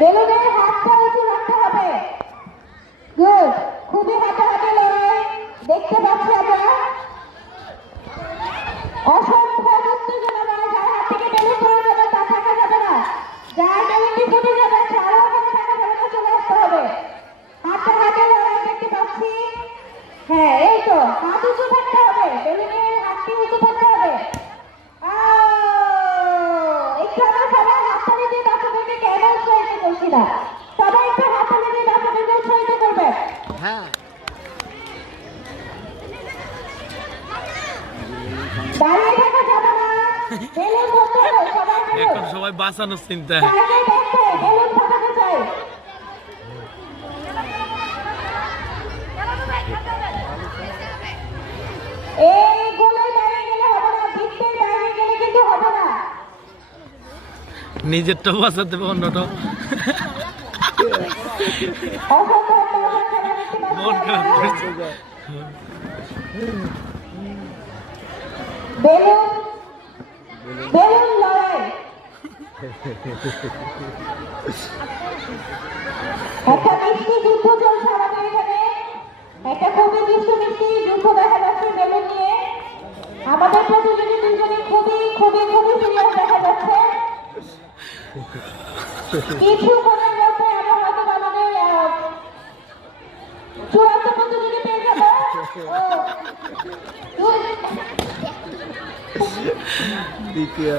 বেলুনের হাতটা উঁচু রাখতে হবে। গুড, খুবই হাতে লড়াই দেখতে পাচ্ছি আমরা। অসংখ্য উত্তেজনা, যার হাত থেকে বেলুন পড়ে যাবে তা থাকা যাবে না, যার বেলুনটি ফুটে যাবে তারও ওখানে থাকা যাবে না, চলে আসতে হবে। হাতে লড়াই দেখতে পাচ্ছি। হ্যাঁ, এই তো, হাত উঁচু থাকতে হবে, বেলুনের হাতটি উঁচু থাকতে হবে। একটু আমরা সবাই হাততালি দিয়ে বাচ্চাদেরকে কেন উৎসাহিত করছি না? সবাই একটু হাততালি দিয়ে বাচ্চাদেরকে উৎসাহিত করবে। হ্যাঁ, দাঁড়িয়ে থাকা যাবে না, বেলুন ধরতে হবে সবাই। এখন সবাই বাঁচানোর চিন্তা। বেলুন ফাটাতে চাই। এইগুলোই বাইরে গেলে হবে না, বৃত্তের বাইরে গেলে কিন্তু হবে না। নিজেরটা বাঁচাতে হবে, অন্যটাও মন খারাপ করছে। বেলুন লড়াই, একটা মিষ্টি যুদ্ধ চলছে আমাদের এখানে, একটা খুবই মিষ্টি যুদ্ধ দেখা যাচ্ছে বেলুন নিয়ে। আমাদের প্রতিযোগী দুজনে খুবই সিরিয়াস দেখা যাচ্ছে। কিছুক্ষণের মধ্যে আমরা হয়তো আমাদের চূড়ান্ত প্রতিযোগী পেয়ে যাবো। দ্বিতীয়